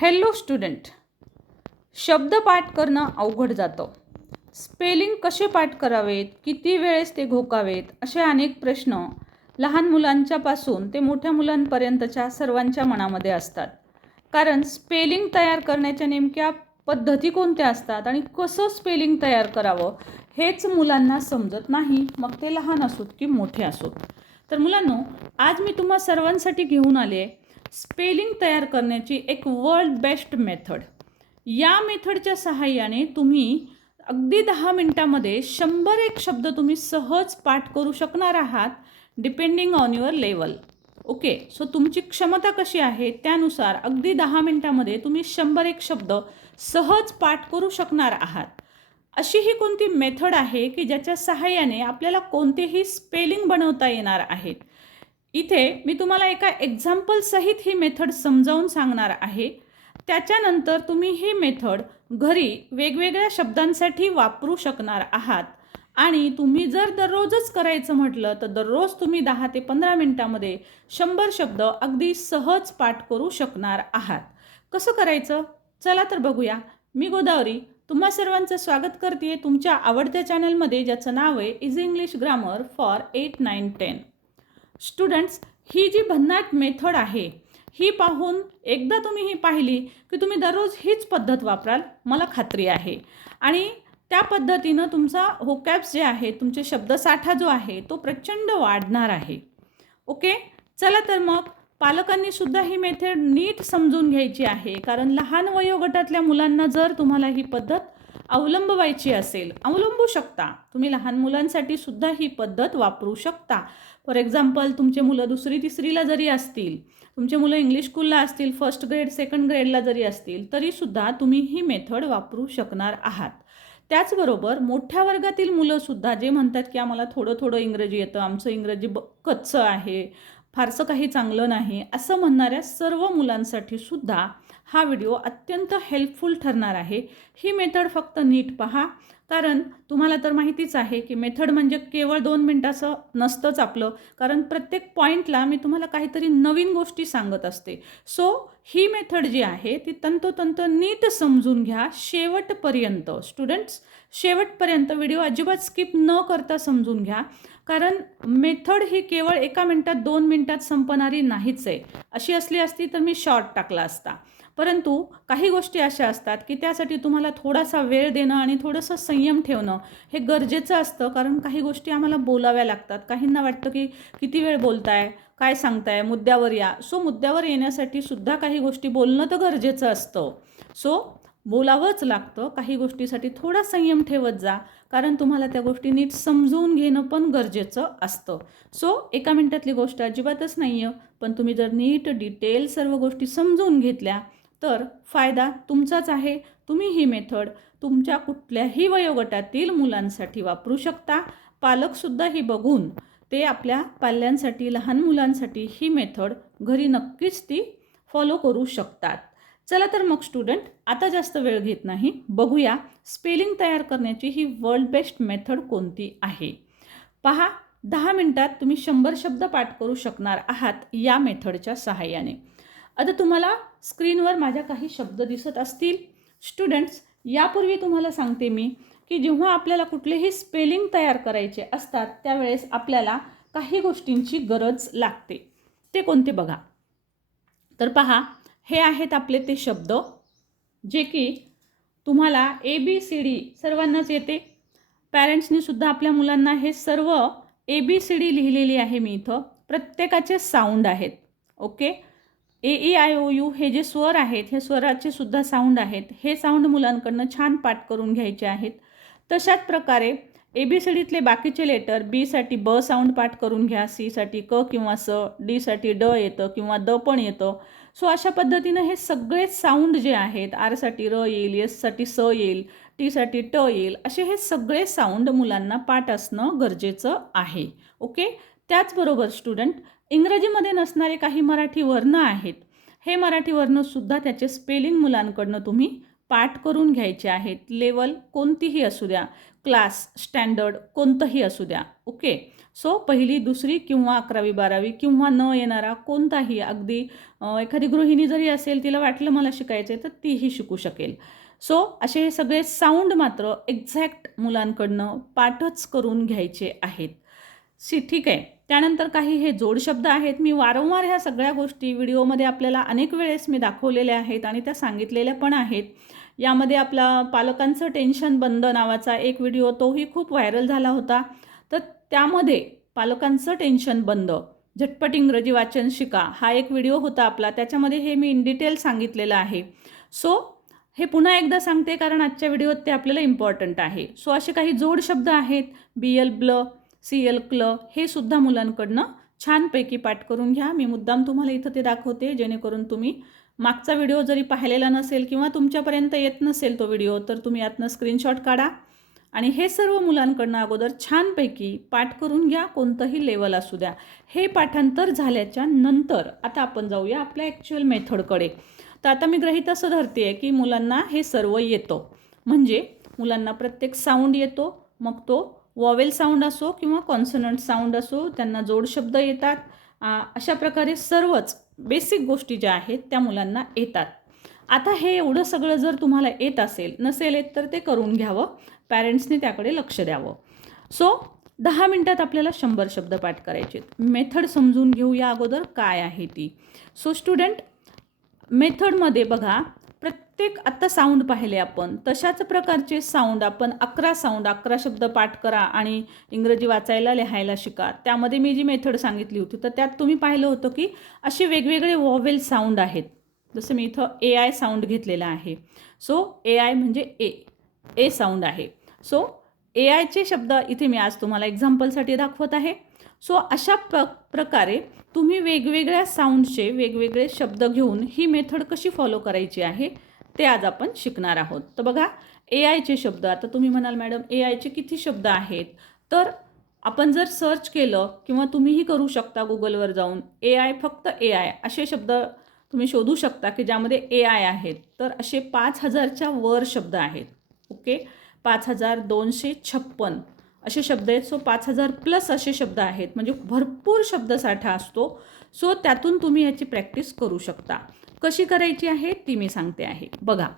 Hello student. शब्द पाठ करणं अवघड जातं. स्पेलिंग कसे पाठ करावेत? किती वेळेस ते घोकावेत? असे अनेक प्रश्न लहान मुलांच्यापासून ते मोठ्या मुलांपर्यंतच्या सर्वांच्या मनामध्ये असतात. कारण स्पेलिंग तयार करण्याच्या नेमक्या पद्धती कोणत्या असतात आणि कसं स्पेलिंग तयार करावं हेच मुलांना समजत नाही. मग ते लहान असोत की मोठे असोत? तर मुलांनो आज मी तुम्हा सर्वांसाठी घेऊन आले स्पेलिंग तयार करण्याची एक वर्ल्ड बेस्ट मेथड. या मेथडच्या सहाय्याने तुम्ही अगदी दहा मिनटामध्ये शंभर एक शब्द तुम्ही सहज पाठ करू शकणार आहात depending on your level okay so तुमची क्षमता कशी आहे त्यानुसार अगदी दहा मिनटामध्ये तुम्ही शंभर एक शब्द सहज पाठ करू शकणार आहात. अशी ही कोणती मेथड आहे की ज्याच्या सहाय्याने आपल्याला कोणतेही स्पेलिंग बनवता येणार आहेत? इथे मी तुम्हाला एका एक्झाम्पलसहित ही मेथड समजावून सांगणार आहे. त्याच्यानंतर तुम्ही ही मेथड घरी वेगवेगळ्या शब्दांसाठी वापरू शकणार आहात. आणि तुम्ही जर दररोजच करायचं म्हटलं तर दररोज तुम्ही दहा ते पंधरा मिनटामध्ये शंभर शब्द अगदी सहज पाठ करू शकणार आहात. कसं करायचं? चला तर बघूया. मी गोदावरी तुम्हा सर्वांचं स्वागत करते तुमच्या आवडत्या चॅनलमध्ये ज्याचं नाव आहे is English grammar for eight nine ten students ही जी भन्नाट मेथड आहे ही पाहून एकदा तुम्ही ही पाहिली की तुम्ही दररोज हीच पद्धत वापराल मला खात्री आहे. आणि त्या पद्धतीनं तुमचा होकॅप्स जे आहे तुमचे शब्दसाठा जो आहे तो प्रचंड वाढणार आहे. ओके? चला तर मग पालकांनी सुद्धा ही मेथड नीट समजून घ्यायची आहे कारण लहान वयोगटातल्या मुलांना जर तुम्हाला ही पद्धत अवलंबवायची असेल अवलंबू शकता. तुम्ही लहान मुलांसाठी सुद्धा ही पद्धत वापरू शकता. फॉर एक्झाम्पल तुमचे मुलं दुसरी तिसरीला जरी असतील तुमचे मुलं इंग्लिश स्कूलला असतील फर्स्ट ग्रेड सेकंड ग्रेडला जरी असतील तरीसुद्धा तुम्ही ही मेथड वापरू शकणार आहात. त्याचबरोबर मोठ्या वर्गातील मुलंसुद्धा जे म्हणतात की आम्हाला थोडं थोडं इंग्रजी येतं आमचं इंग्रजी ब कच्चं आहे फारसं काही चांगलं नाही असं म्हणणाऱ्या सर्व मुलांसाठी सुद्धा हा व्हिडिओ अत्यंत हेल्पफुल ठरणार आहे. ही मेथड फक्त नीट पहा. कारण तुम्हाला तर माहितीच आहे की मेथड म्हणजे केवळ दोन मिनटाचं नसतंच आपलं. कारण प्रत्येक पॉईंटला मी तुम्हाला काहीतरी नवीन गोष्टी सांगत असते. सो ही मेथड जी आहे ती तंतोतंत नीट समजून घ्या शेवटपर्यंत. स्टुडंट्स शेवटपर्यंत व्हिडिओ अजिबात स्किप न करता समजून घ्या. कारण मेथड ही केवळ एका मिनटात दोन मिनटात संपणारी नाहीच आहे. अशी असली असती तर मी शॉर्ट टाकला असता. परंतु काही गोष्टी अशा असतात की त्यासाठी तुम्हाला थोडासा वेळ देणं आणि थोडंसं संयम ठेवणं हे गरजेचं असतं. कारण काही गोष्टी आम्हाला बोलाव्या लागतात. काहींना वाटतं की किती वेळ बोलताय काय सांगताय मुद्द्यावर या. सो मुद्द्यावर येण्यासाठी सुद्धा काही गोष्टी बोलणं तर गरजेचं असतं. सो बोलावंच लागतं. काही गोष्टीसाठी थोडा संयम ठेवत जा. कारण तुम्हाला त्या गोष्टी नीट समजून घेणं पण गरजेचं असतं. सो एका मिनटातली गोष्ट अजिबातच नाही आहे पण तुम्ही जर नीट डिटेल सर्व गोष्टी समजून घेतल्या तर फायदा तुमचाच आहे. तुम्ही ही मेथड तुमच्या कुठल्याही वयोगटातील मुलांसाठी वापरू शकता. पालकसुद्धा ही बघून ते आपल्या पाल्यांसाठी लहान मुलांसाठी ही मेथड घरी नक्कीच ती फॉलो करू शकतात. चला तर मग स्टुडंट आता जास्त वेळ घेत नाही. बघूया स्पेलिंग तयार करण्याची ही वर्ल्ड बेस्ट मेथड कोणती आहे? पहा दहा मिनटात तुम्ही शंभर शब्द पाठ करू शकणार आहात या मेथडच्या सहाय्याने. आता तुम्हाला स्क्रीनवर माझ्या काही शब्द दिसत असतील. स्टुडंट्स यापूर्वी तुम्हाला सांगते मी की जेव्हा आपल्याला कुठलेही स्पेलिंग तयार करायचे असतात त्यावेळेस आपल्याला काही गोष्टींची गरज लागते. ते कोणते बघा. तर पहा हे आहेत आपले ते शब्द जे की तुम्हाला ए बी सी डी सर्वांनाच येते. पॅरेंट्सनी सुद्धा आपल्या मुलांना हे सर्व ए बी सी डी लिहिलेली आहे मी इथं. प्रत्येकाचे साऊंड आहेत okay A E I O U हे जे स्वर आहेत हे स्वराचे सुद्धा साऊंड आहेत. हे साऊंड मुलांकडनं छान पाठ करून घ्यायचे आहेत. तशाच प्रकारे ए बी सी डीतले बाकीचे लेटर बीसाठी ब साऊंड पाठ करून घ्या सीसाठी क किंवा स डीसाठी ड येतं किंवा द पण येतं. सो अशा पद्धतीनं हे सगळे साऊंड जे आहेत आरसाठी र येईल एससाठी स येईल टीसाठी ट येईल असे हे सगळे साऊंड मुलांना पाठ असणं गरजेचं आहे. ओके? त्याचबरोबर स्टुडंट इंग्रजीमध्ये नसणारे काही मराठी वर्ण आहेत. हे मराठी वर्णसुद्धा त्याचे स्पेलिंग मुलांकडनं तुम्ही पाठ करून घ्यायचे आहेत. लेवल कोणतीही असू द्या. क्लास स्टँडर्ड कोणतंही असू द्या ओके सो पहिली दुसरी किंवा अकरावी बारावी किंवा न येणारा कोणताही अगदी एखादी गृहिणी जरी असेल तिला वाटलं मला शिकायचं आहे तर तीही शिकू शकेल. सो असे हे सगळे साऊंड मात्र एक्झॅक्ट मुलांकडनं पाठच करून घ्यायचे आहेत. सी ठीक आहे. त्यानंतर काही हे जोडशब्द आहेत. मी वारंवार ह्या सगळ्या गोष्टी व्हिडिओमध्ये आपल्याला अनेक वेळेस मी दाखवलेल्या आहेत आणि त्या सांगितलेल्या पण आहेत. यामध्ये आपला पालकांचं टेन्शन बंद नावाचा एक व्हिडिओ तोही खूप व्हायरल झाला होता. तर त्यामध्ये पालकांचं टेन्शन बंद. झटपट इंग्रजी वाचन शिका. हा एक व्हिडिओ होता आपला. त्याच्यामध्ये हे मी इन डिटेल सांगितलेलं आहे. सो हे पुन्हा एकदा सांगते कारण आजच्या व्हिडिओत ते आपल्याला इम्पॉर्टंट आहे. सो असे काही जोड शब्द आहेत. बी एल ब्ल सी एल क्ल हे सुद्धा मुलांकडनं छानपैकी पाठ करून घ्या. मी मुद्दाम तुम्हाला इथं ते दाखवते जेणेकरून तुम्ही मागचा व्हिडिओ जरी पाहिलेला नसेल किंवा तुमच्यापर्यंत येत नसेल तो व्हिडिओ तर तुम्ही यातनं स्क्रीनशॉट काढा. आणि हे सर्व मुलांकडनं अगोदर छानपैकी पाठ करून घ्या कोणतंही लेवल असू द्या. हे पाठांतर झाल्याच्यानंतर आता आपण जाऊया आपल्या ॲक्च्युअल मेथडकडे तर आता मी ग्रहित असं धरते आहे की मुलांना हे सर्व येतं. म्हणजे मुलांना प्रत्येक साऊंड येतो मग तो वॉवेल साऊंड असो किंवा कॉन्सनंट साऊंड असो त्यांना जोड शब्द येतात. अशा प्रकारे सर्वच बेसिक गोष्टी ज्या आहेत त्या मुलांना येतात. आता हे एवढं सगळं जर तुम्हाला येत असेल नसेल येत तर ते करून घ्यावं. पॅरेंट्सने त्याकडे लक्ष द्यावं. सो दहा मिनटात आपल्याला शंभर शब्द पाठ करायचे मेथड समजून घेऊया अगोदर काय आहे ती. सो स्टुडंट मेथडमध्ये बघा प्रत्येक आत्ता साऊंड पाहिले आपण तशाच प्रकारचे साऊंड आपण अकरा साऊंड अकरा शब्द पाठ करा आणि इंग्रजी वाचायला लिहायला शिका. त्यामध्ये मी जी मेथड सांगितली होती तर त्यात तुम्ही पाहिलं होतं की असे वेगवेगळे वॉवेल साऊंड आहेत. जसं मी इथं ए आय साऊंड घेतलेला आहे. सो ए आय म्हणजे ए ए साऊंड आहे. सो ए आयचे शब्द इथे मी आज तुम्हाला एक्झाम्पलसाठी दाखवत आहे. सो अशा प्र प्रकारे तुम्ही वेगवेगळ्या साऊंडचे वेगवेगळे शब्द घेऊन ही मेथड कशी फॉलो करायची आहे? ते आज आपण शिकणार आहोत. तर बघा ए आयचे शब्द आता तुम्ही म्हणाल मॅडम ए आयचे किती शब्द आहेत? तर आपण जर सर्च केलं किंवा तुम्हीही करू शकता गुगलवर जाऊन ए आय फक्त ए आय असे शब्द तुम्ही शोधू शकता की ज्यामध्ये ए आय आहेत. तर असे पाच हजारच्या वर शब्द आहेत. ओके? पाच हजार दोनशे छप्पन. असे शब्द आहेत. सो पाच हजार प्लस असे शब्द आहेत. म्हणजे भरपूर शब्दसाठा असतो. सो त्यातून तुम्ही याची प्रॅक्टिस करू शकता. कशी करायची आहे? ती मी सांगते आहे. बघा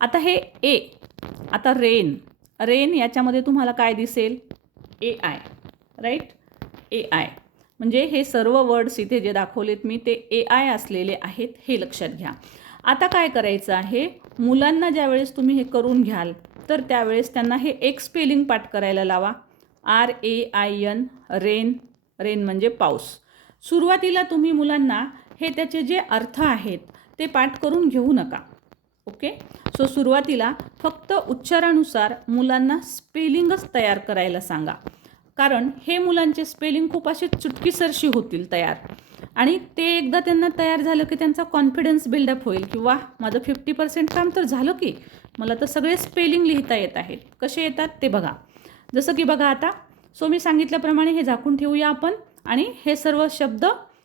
आता हे ए आता रेन रेन याच्यामध्ये तुम्हाला काय दिसेल? A I right A I म्हणजे हे सर्व वर्ड्स इथे जे दाखवलेत मी ते ए आय असलेले आहेत हे लक्षात घ्या. आता काय करायचं आहे? मुलांना ज्यावेळेस तुम्ही हे करून घ्याल तर त्यावेळेस त्यांना हे एक स्पेलिंग पाठ करायला लावा. R A I N rain. Rain म्हणजे पाऊस. सुरुवातीला तुम्ही मुलांना हे त्याचे जे अर्थ आहेत ते पाठ करून घेऊ नका. ओके? सो सुरुवातीला फक्त उच्चारानुसार मुलांना स्पेलिंगच तयार करायला सांगा. कारण हे मुलांचे स्पेलिंग खूप असे चुटकीसरशी होतील तयार. आणि ते एकदा त्यांना तयार झालं की त्यांचा कॉन्फिडन्स बिल्डअप होईल की वा माझं फिफ्टी पर्सेंट काम तर झालं की मला तर सगळे स्पेलिंग लिहिता येत आहेत. कसे येतात ते बघा. जसं की बघा आता सो मी सांगितल्याप्रमाणे हे झाकून ठेवूया आपण आणि हे सर्व शब्द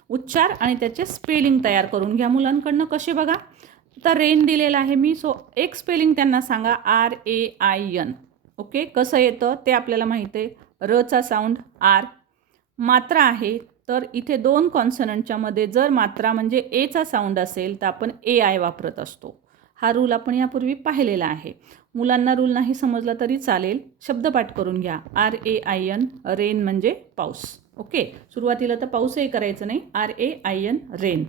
उच्चार आणि त्याचे स्पेलिंग तयार करून घ्या मुलांकडनं. कसे बघा. तर रेन दिलेलं आहे मी सो एक स्पेलिंग त्यांना सांगा. R A I N okay कसं येतं ते आपल्याला माहिती आहे. रचा साऊंड आर मात्रा आहे तर इथे दोन कॉन्सनंटच्यामध्ये जर मात्रा म्हणजे एचा साऊंड असेल तर आपण ए आय वापरत असतो. हा रूल आपण यापूर्वी पाहिलेला आहे. मुलांना रूल नाही समजला तरी चालेल. शब्दपाठ करून घ्या. R A I N rain म्हणजे पाऊस. ओके सुरुवातीला तर पाऊसही करायचं नाही. R A I N rain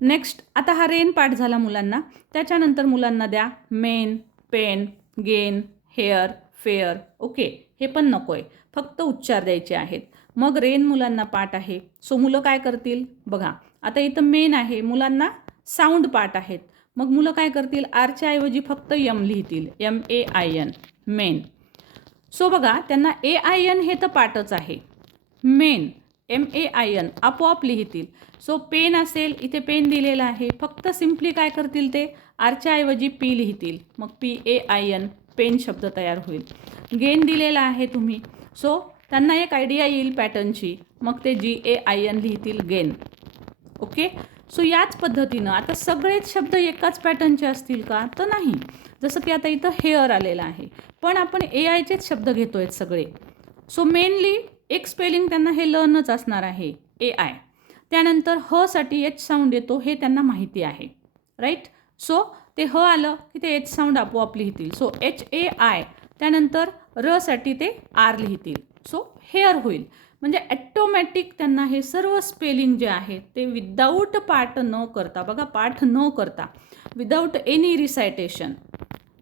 next आता हा रेन पाठ झाला मुलांना. त्याच्यानंतर मुलांना द्या main pen gain hair fair okay हे पण नको आहे फक्त उच्चार द्यायचे आहेत. मग रेन मुलांना पाठ आहे. सो मुलं काय करतील? बघा. आता इथं मेन आहे. मुलांना साऊंड पाठ आहेत. मग मुलं काय करतील? आरच्या ऐवजी फक्त M लिहितील. M A I N main so बघा त्यांना ए आय एन हे तर पाठच आहे. Main M A I N आपोआप लिहितील. सो पेन असेल इथे पेन दिलेला आहे. फक्त सिम्पली काय करतील ते? आरच्या ऐवजी पी लिहितील. मग P A I N pain शब्द तयार होईल. गेन दिलेला आहे तुम्ही. सो त्यांना एक आयडिया येईल पॅटर्नची मग ते जी ए आय एन लिहितील गेन ओके सो याच पद्धतीनं आता सगळेच शब्द एकाच पॅटर्नचे असतील का? तर नाही. जसं की आता इथं हेअर आलेलं आहे. पण आपण ए आयचेच शब्द घेतो आहेत सगळे. सो मेनली एक स्पेलिंग त्यांना हे लर्नच असणार आहे ए आय त्यानंतर हसाठी एच साऊंड येतो हे त्यांना माहिती आहे. राईट सो ते ह आलं की ते एच साऊंड आपोआप लिहितील. सो एच ए आय त्यानंतर रसाठी ते आर लिहितील. सो हेअर होईल. म्हणजे ॲटोमॅटिक त्यांना हे सर्व स्पेलिंग जे आहे ते विदाऊट पाठ न करता बघा पाठ न करता विदाऊट एनी रिसायटेशन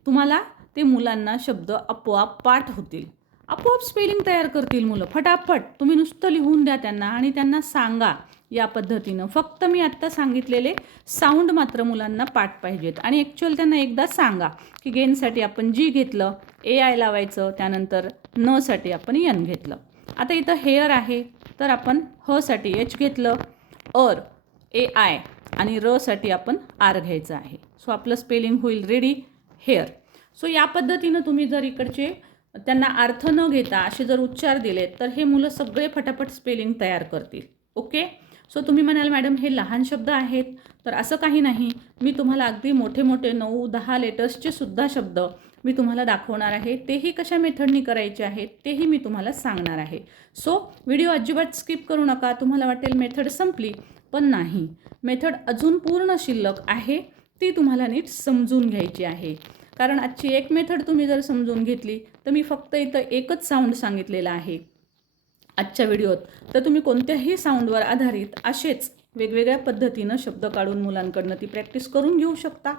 तुम्हाला ते मुलांना शब्द आपोआप पाठ होतील. आपोआप स्पेलिंग तयार करतील मुलं. फटाफट तुम्ही नुसतं लिहून द्या त्यांना आणि त्यांना सांगा. या पद्धतीनं. फक्त मी आत्ता सांगितलेले साऊंड मात्र मुलांना पाठ पाहिजेत. आणि ॲक्च्युअल त्यांना एकदा सांगा की गेनसाठी आपण जी घेतलं ए आय लावायचं त्यानंतर नसाठी आपण यन घेतलं. आता इथं हेअर आहे तर आपण हसाठी एच घेतलं अर ए आय आणि रसाठी आपण आर घ्यायचं आहे. सो आपलं स्पेलिंग होईल रेडी हेअर. सो या पद्धतीनं तुम्ही जर इकडचे त्यांना अर्थ न घेता असे जर उच्चार दिलेत तर हे मुलं सगळे फटाफट स्पेलिंग तयार करतील. ओके सो तुम्ही म्हणाल मॅडम हे लहान शब्द आहेत. तर असं काही नाही. मी तुम्हाला अगदी मोठे मोठे नऊ दहा लेटर्सचे सुद्धा शब्द मी तुम्हाला दाखवणार आहे तेही कशा मेथडनी करायचे आहेत तेही मी तुम्हाला सांगणार आहे. सो व्हिडिओ अजिबात स्किप करू नका तुम्हाला वाटेल मेथड संपली पण नाही. मेथड अजून पूर्ण शिल्लक आहे ती तुम्हाला नीट समजून घ्यायची आहे. कारण आजची एक मेथड तुम्ही जर समजून घेतली तर मी फक्त इथं एकच साऊंड सांगितलेला आहे. आजच्या व्हिडिओत तर तुम्ही कोणत्याही साऊंडवर आधारित असेच वेगवेगळ्या पद्धतीनं शब्द काढून मुलांकडनं ती प्रॅक्टिस करून घेऊ शकता.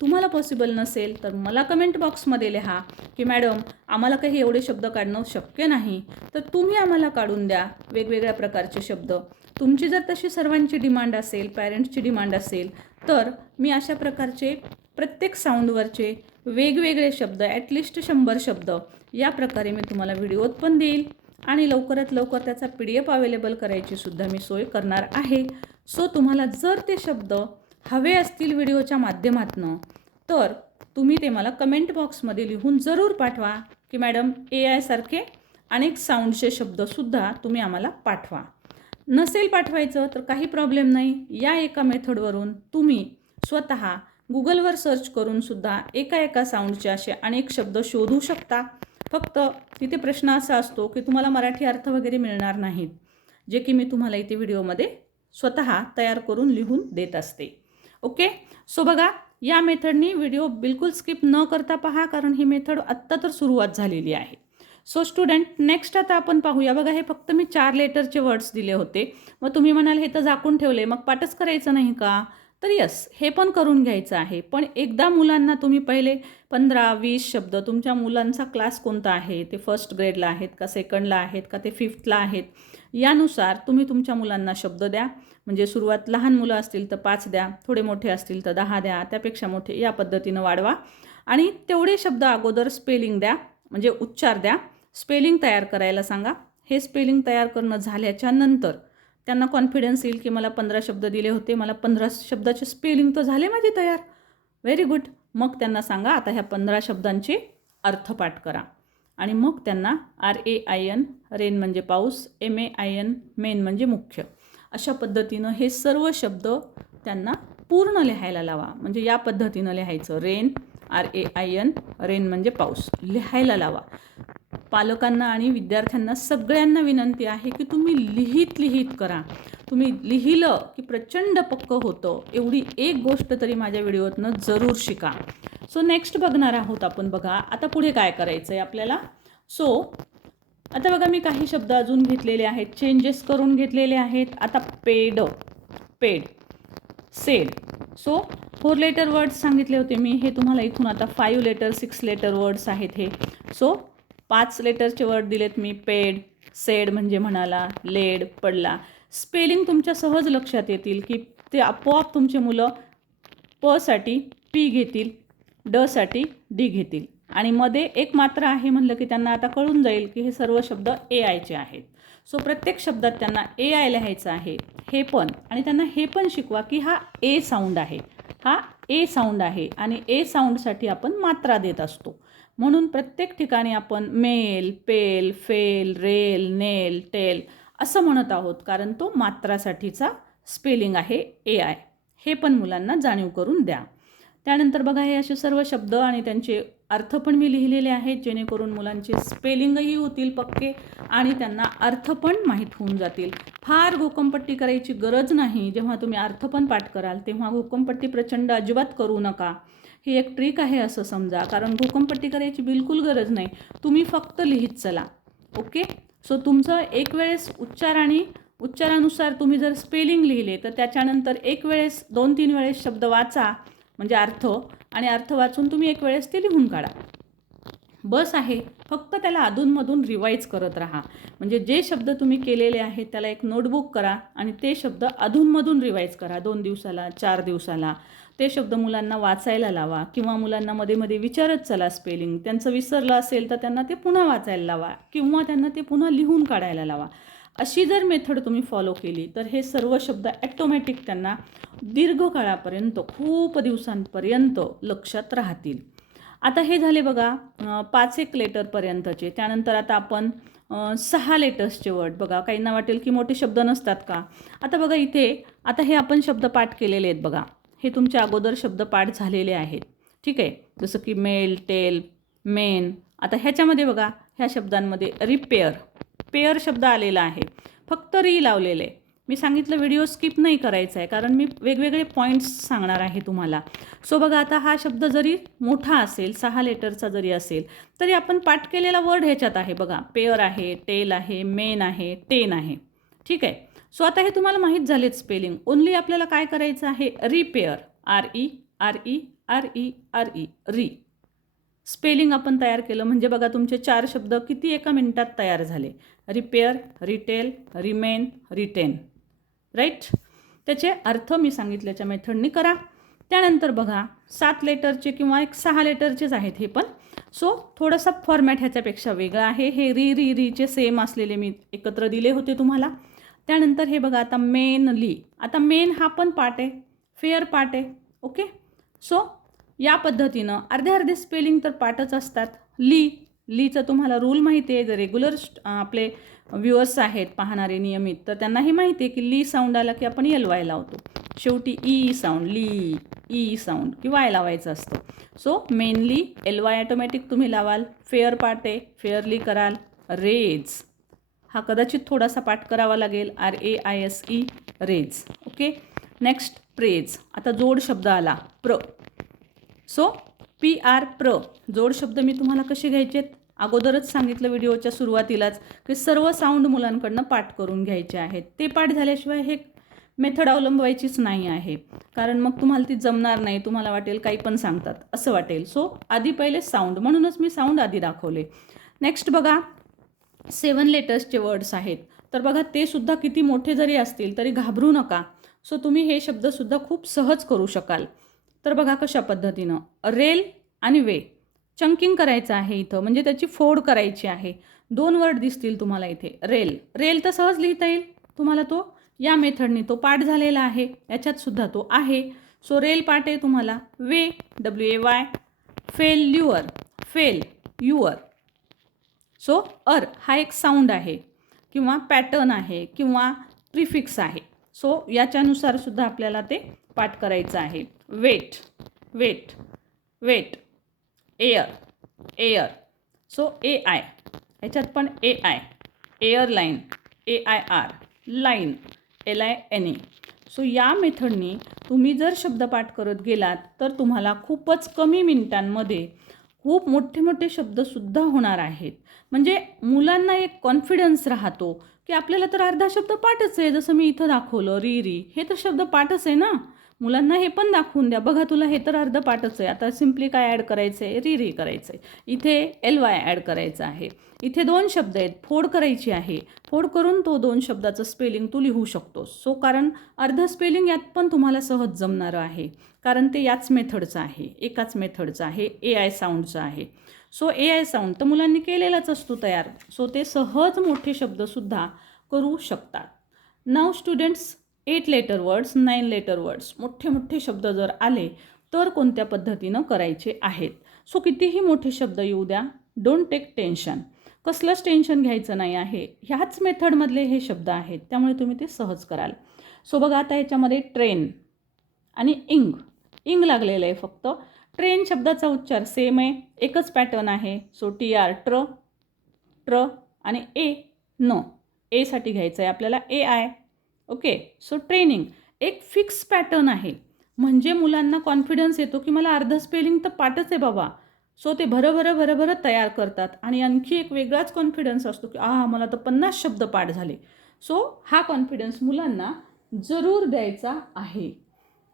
तुम्हाला पॉसिबल नसेल तर मला कमेंट बॉक्समध्ये लिहा की मॅडम आम्हाला काही एवढे शब्द काढणं शक्य नाही. तर तुम्ही आम्हाला काढून द्या वेगवेगळ्या प्रकारचे शब्द. तुमची जर तशी सर्वांची डिमांड असेल पॅरेंट्सची डिमांड असेल तर मी अशा प्रकारचे प्रत्येक साऊंडवरचे वेगवेगळे शब्द ॲटलिस्ट शंभर शब्द या प्रकारे मी तुम्हाला व्हिडिओत पण देईल. आणि लवकरात लवकर त्याचा पी डी एफ अवेलेबल करायची सुद्धा मी सोय करणार आहे. सो तुम्हाला जर ते शब्द हवे असतील व्हिडिओच्या माध्यमातनं तर तुम्ही ते मला कमेंट बॉक्समध्ये लिहून जरूर पाठवा. की मॅडम ए आयसारखे अनेक साऊंडचे शब्दसुद्धा तुम्ही आम्हाला पाठवा. नसेल पाठवायचं तर काही प्रॉब्लेम नाही. या एका मेथडवरून तुम्ही स्वतः गुगलवर सर्च करूनसुद्धा एका एका साऊंडचे असे अनेक शब्द शोधू शकता. फक्त तिथे प्रश्न असा असतो की तुम्हाला मराठी अर्थ वगैरे मिळणार नाहीत जे की मी तुम्हाला इथे व्हिडिओमध्ये स्वतः तयार करून लिहून देत असते. ओके? सो बघा या मेथडनी व्हिडिओ बिलकुल स्किप न करता पहा कारण ही मेथड आत्ता तर सुरुवात झालेली आहे. सो स्टुडंट नेक्स्ट आता आपण पाहूया. बघा हे फक्त मी चार लेटरचे वर्ड्स दिले होते. मग तुम्ही म्हणाल हे तर झाकून ठेवले. मग पाठच करायचं नाही का? तर यस हे पण करून घ्यायचं आहे. पण एकदा मुलांना तुम्ही पहिले पंधरा वीस शब्द तुमच्या मुलांचा क्लास कोणता आहे? ते फर्स्ट ग्रेडला आहेत का सेकंडला आहेत का ते फिफ्थला आहेत? यानुसार तुम्ही तुमच्या मुलांना शब्द द्या. म्हणजे सुरुवात लहान मुलं असतील तर पाच द्या थोडे मोठे असतील तर दहा द्या त्यापेक्षा मोठे या पद्धतीनं वाढवा. आणि तेवढे शब्द अगोदर स्पेलिंग द्या म्हणजे उच्चार द्या. स्पेलिंग तयार करायला सांगा. हे स्पेलिंग तयार करणं झाल्याच्यानंतर त्यांना कॉन्फिडन्स येईल की मला पंधरा शब्द दिले होते मला पंधरा शब्दाचे स्पेलिंग तर झाले माझे तयार. व्हेरी गुड मग त्यांना सांगा आता ह्या पंधरा शब्दांचे अर्थपाठ करा. आणि मग त्यांना R A I N rain म्हणजे पाऊस M A I N main म्हणजे मुख्य. अशा पद्धतीनं हे सर्व शब्द त्यांना पूर्ण लिहायला लावा. म्हणजे या पद्धतीनं लिहायचं. Rain R A I N rain म्हणजे पाऊस. लिहायला लावा. पालकांना आणि विद्यार्थ्यांना सगळ्यांना विनंती आहे की तुम्ही लिहित लिहित करा. तुम्ही लिहिलं की प्रचंड पक्क होतं. एवढी एक गोष्ट तरी माझ्या व्हिडिओतनं जरूर शिका. सो नेक्स्ट बघणार आहोत आपण बघा. आता पुढे काय करायचं आहे आपल्याला? सो आता बघा मी काही शब्द अजून घेतलेले आहेत. चेंजेस करून घेतलेले आहेत. आता paid paid said so four letter words सांगितले होते मी. हे तुम्हाला इथून आता five letter six letter words आहेत हे. सो पाच लेटरचे वर्ड दिलेत मी. पेड सेड म्हणजे म्हणाला लेड पडला. स्पेलिंग तुमच्या सहज लक्षात येतील की ते आपोआप तुमचे मुलं पसाठी पी घेतील डसाठी डी घेतील. आणि मध्ये एक मात्र आहे म्हणलं की त्यांना आता कळून जाईल की हे सर्व शब्द ए आयचे आहेत. सो प्रत्येक शब्दात त्यांना ए आय लिहायचं आहे हे पण. आणि त्यांना हे पण शिकवा की हा ए साऊंड आहे. हा ए साऊंड आहे आणि ए साऊंडसाठी आपण मात्रा देत असतो. म्हणून प्रत्येक ठिकाणी आपण mail pail fail rail nail tail असं म्हणत आहोत कारण तो मात्रासाठीचा स्पेलिंग आहे ए आय हे पण मुलांना जाणीव करून द्या. त्यानंतर बघा हे असे सर्व शब्द आणि त्यांचे अर्थ पण मी लिहिलेले आहेत जेणेकरून मुलांचे स्पेलिंगही होतील पक्के आणि त्यांना अर्थ पण माहीत होऊन जातील. फार घोकमपट्टी करायची गरज नाही. जेव्हा तुम्ही अर्थ पण पाठ कराल तेव्हा घोकमपट्टी प्रचंड अजिबात करू नका. ही एक ट्रिक आहे असं समजा. कारण घोकमपट्टी करायची बिलकुल गरज नाही. तुम्ही फक्त लिहित चला. ओके? सो तुमचं एक वेळेस उच्चार आणि उच्चारानुसार तुम्ही जर स्पेलिंग लिहिले तर त्याच्यानंतर एक वेळेस दोन तीन वेळेस शब्द वाचा. म्हणजे अर्थ आणि अर्थ वाचून तुम्ही एक वेळेस ते लिहून काढा. बस आहे फक्त त्याला अधूनमधून रिवाईज करत राहा. म्हणजे जे शब्द तुम्ही केलेले आहेत त्याला एक नोटबुक करा आणि ते शब्द अधूनमधून रिवाईज करा. दोन दिवसाला चार दिवसाला. ते शब्द मुलांना वाचायला लावा किंवा मुलांना मध्ये मध्ये विचारत चला स्पेलिंग त्यांचं विसरलं असेल तर त्यांना ते पुन्हा वाचायला लावा किंवा त्यांना ते पुन्हा लिहून काढायला लावा. अशी जर मेथड तुम्ही फॉलो केली तर हे सर्व शब्द ॲटोमॅटिक त्यांना दीर्घकाळापर्यंत खूप दिवसांपर्यंत लक्षात राहतील. आता हे झाले बघा पाच एक लेटरपर्यंतचे त्यानंतर आता आपण सहा लेटर्सचे वर्ड बघा. काहींना वाटेल की मोठे शब्द नसतात का? आता बघा इथे आता हे आपण शब्द पाठ केलेले आहेत बघा. हे तुमच्या अगोदर शब्द पाठ झालेले आहेत. ठीक आहे? जसं की मेल टेल मेन आता ह्याच्यामध्ये बघा ह्या शब्दांमध्ये रिपेअर पेअर शब्द आलेला आहे. फक्त री लावलेले. आहे. मी सांगितलं व्हिडिओ स्किप नाही करायचा आहे कारण मी वेगवेगळे पॉईंट्स सांगणार आहे तुम्हाला. सो बघा आता हा शब्द जरी मोठा असेल सहा लेटरचा जरी असेल तरी आपण पाठ केलेला वर्ड ह्याच्यात आहे बघा. पेअर आहे टेल आहे मेन आहे टेन आहे. ठीक आहे? सो आता हे तुम्हाला माहीत झालेत स्पेलिंग. ओन्ली आपल्याला काय करायचं आहे? Repair R E R E R E R E re. Spelling आपण तयार केलं. म्हणजे बघा तुमचे चार शब्द किती एका मिनिटात तयार झाले. Repair retail remain retain. Right? त्याचे अर्थ मी सांगितल्याच्या मेथडनी करा. त्यानंतर बघा सात लेटरचे किंवा एक सहा लेटरचेच आहेत हे पण. सो थोडासा फॉर्मॅट ह्याच्यापेक्षा वेगळा आहे. हे री री रीचे सेम असलेले मी एकत्र दिले होते तुम्हाला. त्यानंतर हे बघा आता मेन ली आता मेन हा पण पार्ट आहे. फेअर पार्ट आहे. ओके? सो या पद्धतीनं अर्धे अर्धे स्पेलिंग तर पाठच असतात. ली लीचं तुम्हाला रूल माहिती आहे. जर रेग्युलर आपले व्ह्युअर्स आहेत पाहणारे नियमित तर त्यांनाही माहिती आहे की ली साऊंड आला की आपण एल वाय लावतो. शेवटी e ई साऊंड ली ई साऊंड की वाय लावायचं असतं. So mainly L Y automatic तुम्ही लावाल. फेअर पार्ट आहे. फेअरली कराल. रेज हा कदाचित थोडासा पाठ करावा लागेल. R A I S E raise okay next praise आता जोड शब्द आला. प्र. सो पी आर प्र जोड शब्द मी तुम्हाला कसे घ्यायचेत? अगोदरच सांगितलं व्हिडिओच्या सुरुवातीलाच की सर्व साऊंड मुलांकडनं पाठ करून घ्यायचे आहेत. ते पाठ झाल्याशिवाय हे मेथड अवलंबवायचीच नाही आहे. कारण मग तुम्हाला ती जमणार नाही तुम्हाला वाटेल काही पण सांगतात असं वाटेल. सो आधी पहिले साऊंड म्हणूनच मी साऊंड आधी दाखवले. नेक्स्ट बघा सेवन लेटर्सचे वर्ड्स आहेत. तर बघा ते सुद्धा किती मोठे जरी असतील तरी घाबरू नका. सो तुम्ही हे शब्दसुद्धा खूप सहज करू शकाल. तर बघा कशा पद्धतीनं. रेल आणि वे. चंकिंग करायचं आहे इथं म्हणजे त्याची फोड करायची आहे. दोन वर्ड दिसतील तुम्हाला इथे. रेल. रेल तर सहज लिहिता येईल तुम्हाला तो. या मेथडने तो पाठ झालेला आहे. याच्यात सुद्धा तो आहे. सो रेल पाठ आहे तुम्हाला. Way W A Y failure. Failure so अर हा एक साऊंड आहे. किंवा पॅटर्न आहे किंवा प्रिफिक्स आहे. सो याच्यानुसार सुद्धा आपल्याला ते पाठ करायचं आहे. Wait wait wait air air. So A I ह्याच्यात पण A I airline A I R line L I N A so या मेथडनी तुम्ही जर शब्दपाठ करत गेलात तर तुम्हाला खूपच कमी मिनिटांमध्ये खूप मोठे मोठे शब्दसुद्धा होणार आहेत. म्हणजे मुलांना एक कॉन्फिडन्स राहतो की आपल्याला तर अर्धा शब्द पाठच आहे जसं मी इथं दाखवलं री री हे तर शब्द पाठच आहे ना? मुलांना हे पण दाखवून द्या. बघा तुला हे तर अर्ध पाठच आहे. आता सिम्पली काय ॲड करायचं आहे री री करायचं आहे इथे एल वाय ॲड करायचं आहे. इथे दोन शब्द आहेत. फोड करायची आहे. फोड करून तो दोन शब्दाचं स्पेलिंग तू लिहू शकतोस. सो कारण अर्ध स्पेलिंग यात पण तुम्हाला सहज जमणारं आहे. कारण ते याच मेथडचं आहे. एकाच मेथडचं आहे. ए आय साऊंडचं आहे. सो ए आय साऊंड तर मुलांनी केलेलाच असतो तयार. सो ते सहज मोठे शब्दसुद्धा करू शकतात. नाव students eight letter words nine letter words मोठे मोठे शब्द जर आले तर कोणत्या पद्धतीनं करायचे आहेत? सो कितीही मोठे शब्द येऊ द्या डोंट टेक टेन्शन कसलंच टेन्शन घ्यायचं नाही आहे. ह्याच मेथडमधले हे शब्द आहेत त्यामुळे तुम्ही ते सहज कराल. सो बघा आता ह्याच्यामध्ये ट्रेन आणि इंग इंग लागलेलं आहे फक्त. ट्रेन शब्दाचा उच्चार सेम आहे एकच पॅटर्न आहे. सो टी आर ट्र ट्र आणि ए न एसाठी घ्यायचं आहे आपल्याला A I okay so training एक फिक्स पॅटर्न आहे. म्हणजे मुलांना कॉन्फिडन्स येतो की मला अर्ध स्पेलिंग तर पाठच आहे बाबा. सो ते भरं भरं तयार करतात आणि आणखी एक वेगळाच कॉन्फिडन्स असतो की आ मला तर पन्नास शब्द पाठ झाले. सो हा कॉन्फिडन्स मुलांना जरूर द्यायचा आहे.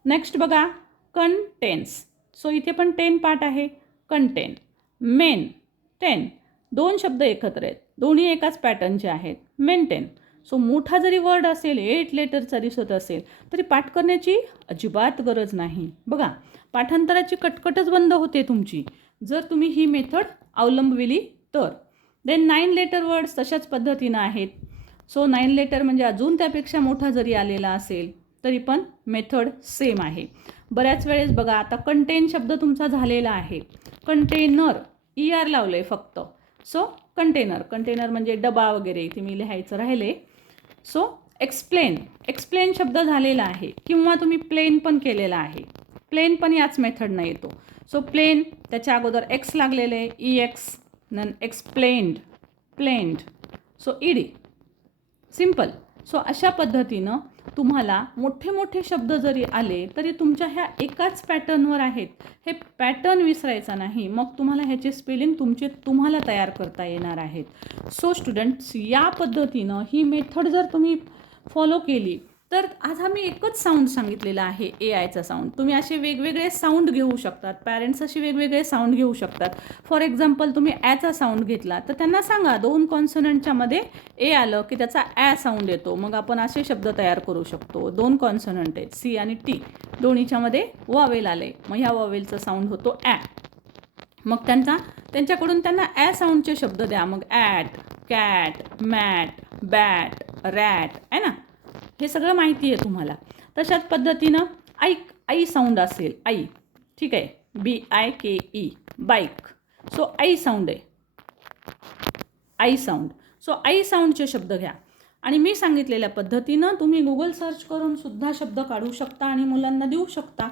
नेक्स्ट बघा कंटेन्स सो इथे पण टेन पार्ट आहे. कंटेन मेन टेन दोन शब्द एकत्र आहेत. दोन्ही एकाच पॅटर्नचे आहेत. मेंटेन सो मोठा जरी वर्ड असेल एट लेटरचा दिसत असेल तरी पाठ करण्याची अजिबात गरज नाही. बघा पाठांतराची कटकटच बंद होते तुमची. जर तुम्ही ही मेथड अवलंबविली तर. देन नाईन लेटर वर्ड्स तशाच पद्धतीनं आहेत. सो नाईन लेटर म्हणजे अजून त्यापेक्षा मोठा जरी आलेला असेल तरी पण मेथड सेम आहे. बऱ्याच वेळेस बघा आता कंटेन शब्द तुमचा झालेला आहे. कंटेनर ई आर लावलं आहे फक्त. सो कंटेनर कंटेनर म्हणजे डबा वगैरे इथे मी लिहायचं राहिले सो एक्सप्लेन एक्सप्लेन शब्द झालेला आहे. किंवा तुम्ही प्लेन पण केलेला आहे. प्लेन पण याच मेथडनं येतो. सो प्लेन त्याच्या अगोदर एक्स लागलेले. E X none explained plained so ED simple so अशा पद्धतीनं तुम्हाला मोठे मोठे शब्द जरी आले तरी तुमच्या ह्या एकाच पॅटर्नवर आहेत. हे पॅटर्न विसरायचा नाही. मग तुम्हाला ह्याचे स्पेलिंग तुमचे तुम्हाला तयार करता येणार आहेत. सो स्टुडंट्स या पद्धतीनं ही मेथड जर तुम्ही फॉलो केली तर आज आम्ही एकच साऊंड सांगितलेला आहे ए आयचा साऊंड तुम्ही असे वेगवेगळे साऊंड घेऊ शकतात. पॅरेंट्स असे वेगवेगळे साऊंड घेऊ शकतात. फॉर एक्झाम्पल तुम्ही ॲचा साऊंड घेतला तर त्यांना सांगा दोन कॉन्सनंटच्या मध्ये ए आलं की त्याचा ॲ साऊंड येतो. मग आपण असे शब्द तयार करू शकतो. दोन कॉन्सनंट आहेत सी आणि टी दोन्हीच्यामध्ये वावेल आले मग ह्या वावेलचा साऊंड होतो ॲ मग त्यांचा त्यांच्याकडून त्यांना ॲ साऊंडचे शब्द द्या. मग at cat mat bat rat आहे ना? हे सगळं माहिती आहे तुम्हाला. तशाच पद्धतीनं ऐक आई साऊंड असेल आई. ठीक आहे? B I K E bike so I sound आहे. आई साऊंड सो आई साऊंडचे शब्द घ्या. आणि मी सांगितलेल्या पद्धतीनं तुम्ही गुगल सर्च करून सुद्धा शब्द काढू शकता आणि मुलांना देऊ शकता.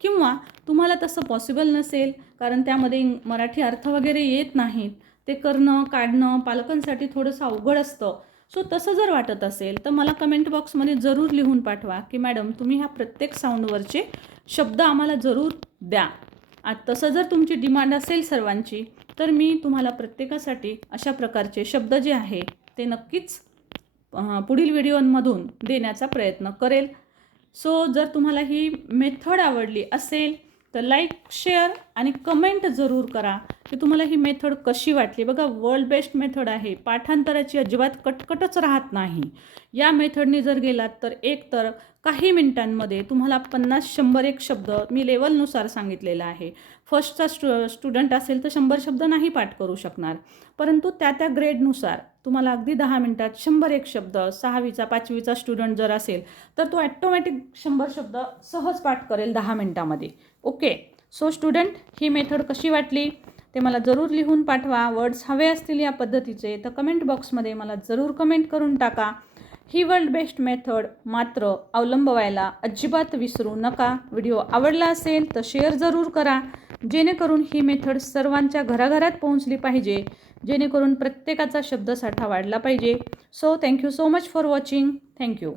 किंवा तुम्हाला तसं पॉसिबल नसेल कारण त्यामध्ये मराठी अर्थ वगैरे येत नाहीत. ते करणं काढणं पालकांसाठी थोडंसं अवघड असतं. सो तसं जर वाटत असेल तर मला कमेंट बॉक्समध्ये जरूर लिहून पाठवा की मॅडम तुम्ही ह्या प्रत्येक साऊंडवरचे शब्द आम्हाला जरूर द्या. आ तसं जर तुमची डिमांड असेल सर्वांची तर मी तुम्हाला प्रत्येकासाठी अशा प्रकारचे शब्द जे आहे ते नक्कीच पुढील व्हिडिओंमधून देण्याचा प्रयत्न करेल. सो जर तुम्हाला ही मेथड आवडली असेल तर लाईक शेअर आणि कमेंट जरूर करा. की तुम्हाला ही मेथड कशी वाटली? बघा वर्ल्ड बेस्ट मेथड आहे. पाठांतराची अजिबात कटकटच राहत नाही. या मेथडने जर गेलात तर एक तर काही मिनिटांमध्ये तुम्हाला पन्नास शंभर एक शब्द मी लेवलनुसार सांगितलेला आहे. फर्स्टचा स्टु स्टुडंट असेल तर शंभर शब्द नाही पाठ करू शकणार. परंतु त्या त्या ग्रेडनुसार तुम्हाला अगदी दहा मिनिटात शंभर एक शब्द सहावीचा पाचवीचा स्टुडंट जर असेल तर तो ॲटोमॅटिक शंभर शब्द सहज पाठ करेल दहा मिनिटामध्ये. ओके. सो स्टुडंट ही मेथड कशी वाटली? ते मला जरूर लिहून पाठवा. वर्ड्स हवे असतील या पद्धतीचे तर कमेंट बॉक्समध्ये मला जरूर कमेंट करून टाका. ही वर्ल्ड बेस्ट मेथड मात्र अवलंबवायला अजिबात विसरू नका. व्हिडिओ आवडला असेल तर शेअर जरूर करा. जेणेकरून ही मेथड सर्वांच्या घराघरात पोहोचली पाहिजे. जेणेकरून प्रत्येकाचा शब्दसाठा वाढला पाहिजे. So thank you so much for watching thank you